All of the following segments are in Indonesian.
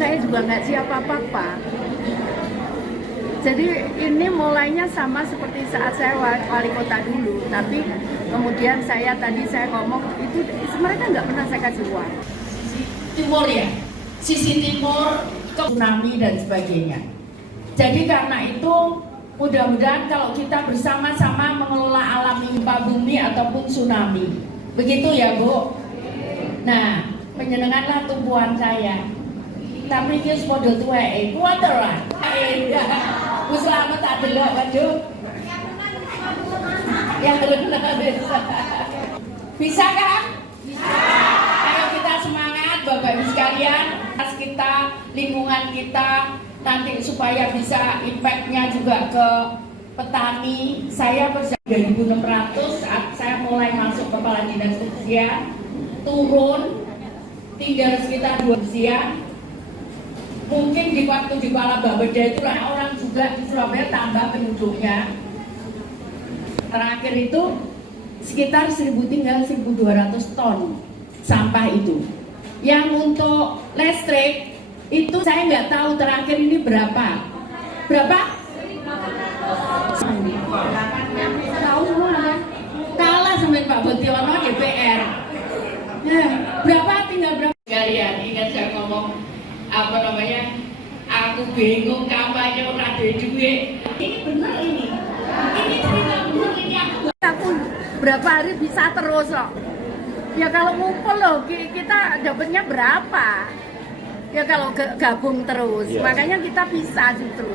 saya juga nggak siap apa-apa. Jadi ini mulainya sama seperti saat saya wali kota dulu, tapi kemudian saya ngomong itu mereka nggak pernah saya kasih uang. Timur ya, sisi timur ke tsunami dan sebagainya. Jadi karena itu mudah-mudahan kalau kita bersama-sama mengelola alam gempa bumi ataupun tsunami, begitu ya Bu. Nah, penyenenganlah tumpuan saya. Tapi kita podo tuweke, kuwatir lah. Bu selamat tak delok waduh. Yang rendah bisa kan? Bisa. Ayo kita semangat Bapak Ibu sekalian, kita, lingkungan kita nanti supaya bisa impact-nya juga ke petani. Saya bersama 2.600 saat saya mulai masuk kepala dinas kebersihan, turun tinggal sekitar 2 siang. Mungkin di waktu di Kepala Bapeda itu orang juga di Surabaya tambah penduduknya. Terakhir itu sekitar 1.000 tinggal 1.200 ton sampah itu. Yang untuk listrik itu saya nggak tahu terakhir ini berapa. Berapa? Tahu semua kan? Kalah sama Pak Botiono DPR. Nah, berapa tinggal berapa? Kalian ingat saya ngomong apa namanya? Aku bingung kampanye ora duit. Ini benar ini. Ini cerita benar ini Aku berapa hari bisa terus loh. Ya kalau ngumpul loh kita dapatnya berapa? Ya kalau gabung terus. Yeah. Makanya kita bisa justru.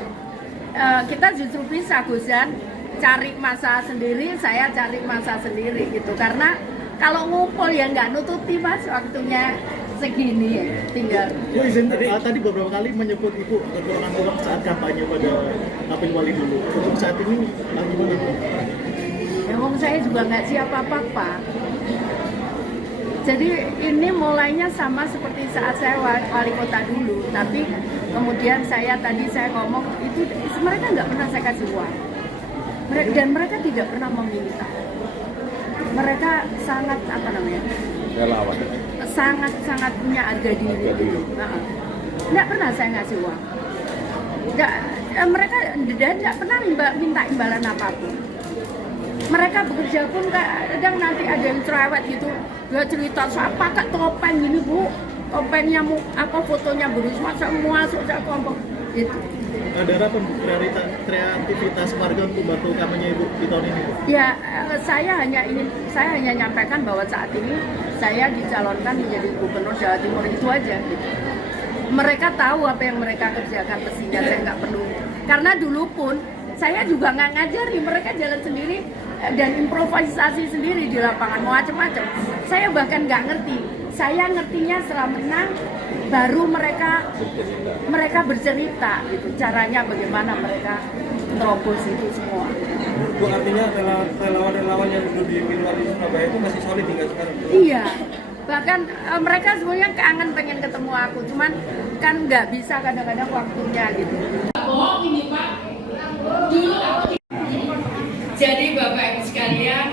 Kita justru bisa Gusan cari masa sendiri, saya cari masa sendiri gitu. Karena kalau ngumpul ya nggak nututi Mas waktunya segini ya, tinggal. Bu izin tadi beberapa kali menyebut Ibu kekurangan uang saat kampanye pada Napil Wali dulu. Untuk saat ini gimana Bu? Ya saya juga nggak siap apa-apa. Jadi ini mulainya sama seperti saat saya wali kota dulu, tapi kemudian saya ngomong itu mereka nggak pernah saya kasih uang. Dan mereka tidak pernah meminta. Mereka sangat relawan. Sangat punya harga diri. Nggak pernah saya ngasih uang. Mereka tidak pernah minta imbalan apapun. Mereka bekerja pun kadang nanti ada yang cerewet gitu, dia cerita saya pakai topeng gini Bu, topengnya fotonya Bu Risma semua masuk saya kelompok itu. Ada harapan kreativitas warga untuk bantu kampanye Ibu di tahun ini Bu? Ya, saya hanya nyampaikan bahwa saat ini saya dicalonkan menjadi gubernur Jawa Timur itu aja gitu. Mereka tahu apa yang mereka kerjakan mestinya, saya nggak perlu. Karena dulu pun saya juga nggak ngajari, mereka jalan sendiri dan improvisasi sendiri di lapangan macam-macam. Saya bahkan nggak ngerti. Saya ngertinya setelah menang baru mereka bercerita gitu, caranya bagaimana mereka terobos itu semua. Bu, artinya relawan-relawan yang dulu di Pilwali Surabaya itu masih solid hingga sekarang? Iya, bahkan mereka semuanya kangen pengen ketemu aku, cuman kan nggak bisa kadang-kadang waktunya gitu. Bohong ini Pak. Dulu aku jadi Bapak Ibu sekalian,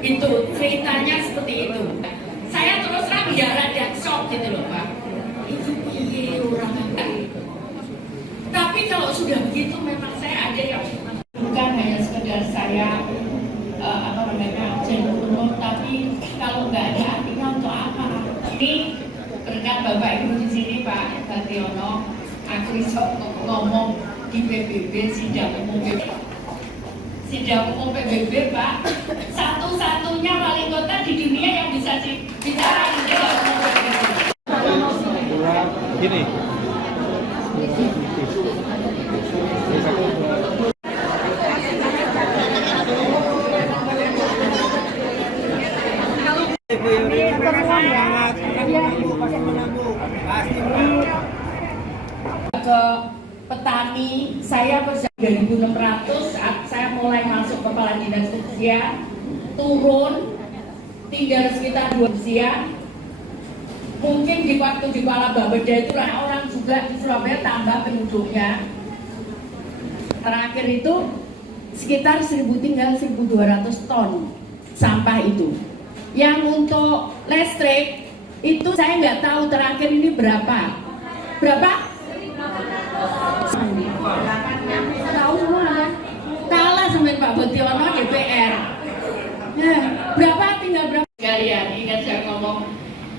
itu ceritanya seperti itu. Saya terus terang ya rada shock gitu loh Pak. Itu piye orang itu. Tapi kalau sudah begitu memang saya ada yang bukan hanya sekedar saya jadi gubernur, tapi kalau nggak ada artinya untuk apa? Ini berkat Bapak Ibu di sini Pak Botiono, aku bisa ngomong di PBB sidang umum PBB Pak, satu-satunya wali kota di dunia yang bisa bicara di sidang umum PBB. Gini. Ke petani, saya bersama 2.600 saat saya mulai masuk kepala dinas kebersihan, turun tinggal sekitar 2 siang. Mungkin di waktu di Kepala Bapeda itu orang juga di Surabaya tambah penduduknya. Terakhir itu sekitar 1.000 tinggal 1.200 ton sampah itu. Yang untuk listrik itu saya nggak tahu terakhir ini berapa. Berapa? Tahu lah. Kalah sama Pak Botiono DPR. Ya, berapa tinggal berapa? Sekalian ingat saya ngomong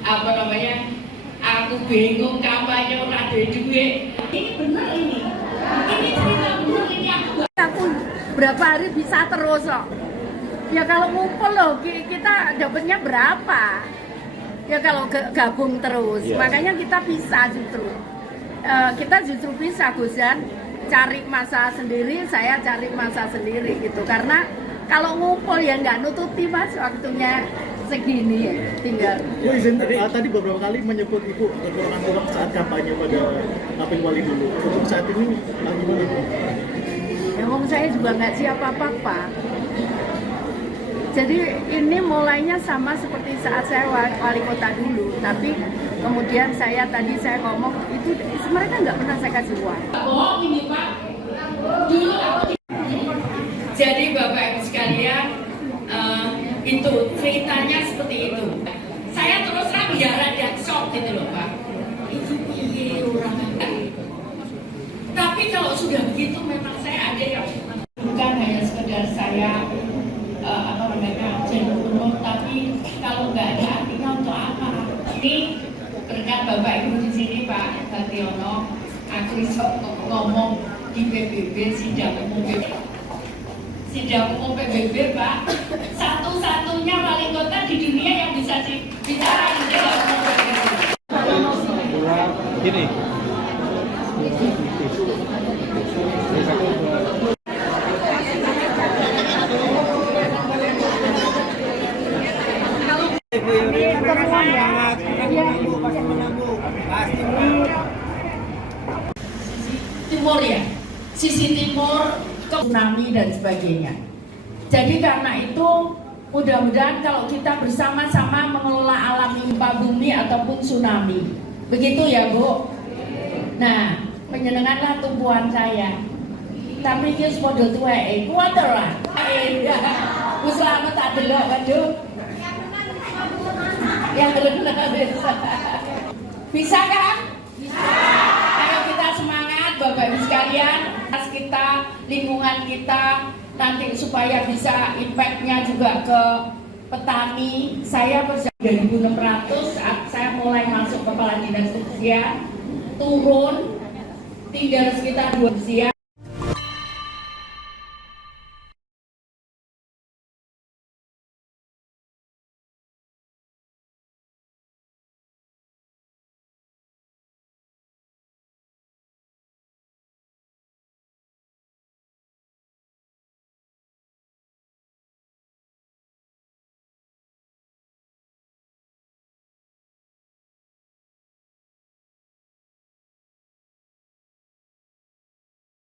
apa namanya? Aku bingung kampanye ora duwe duit. Ini benar ini. Ini cerita benar ini Aku berapa hari bisa terus kok. Ya kalau ngumpul loh, kita dapatnya berapa? Ya kalau gabung terus, makanya kita bisa justru. Kita justru bisa Gusan cari masa sendiri, saya cari masa sendiri gitu. Karena kalau ngumpul ya nggak nututi mas waktunya segini ya, tinggal. Bu izin tadi beberapa kali menyebut ibu kekurangan uang saat kampanye pada Pilwali dulu. Untuk saat ini gimana Bu? Ya wong saya juga nggak siapa apa-apa. Jadi ini mulainya sama seperti saat saya wali kota dulu, tapi kemudian saya ngomong itu mereka nggak pernah saya kasih uang. bohong ini Pak. Dulu aku jadi Bapak Ibu sekalian itu ceritanya seperti itu. Saya terus terang ya rada shock gitu loh Pak. Itu piye orang tapi kalau sudah begitu memang saya ada yang bukan hanya sekedar saya apa namanya jadi gubernur, tapi kalau nggak ada artinya untuk apa? Ini berkat Bapak Ibu di sini Pak Botiono, aku bisa ngomong di PBB sidang umum Pak, satu-satunya wali kota di dunia yang bisa bicara di sidang umum PBB. Gini. Timur ya, sisi timur ke tsunami dan sebagainya. Jadi karena itu mudah-mudahan kalau kita bersama-sama mengelola alam gempa bumi ataupun tsunami, begitu ya Bu. Nah, penyenenganlah tumbuhan saya. Tapi ini sepeda tuweke, kuwatir lah. Wis selamat tak delok waduh. Yang benar bisa kan? Bisa. Ayo kita semangat Bapak Ibu sekalian, kita, lingkungan kita nanti supaya bisa impact-nya juga ke petani. Saya kerja 2.600 saat saya mulai masuk kepala dinas usia turun tinggal sekitar 2 usia.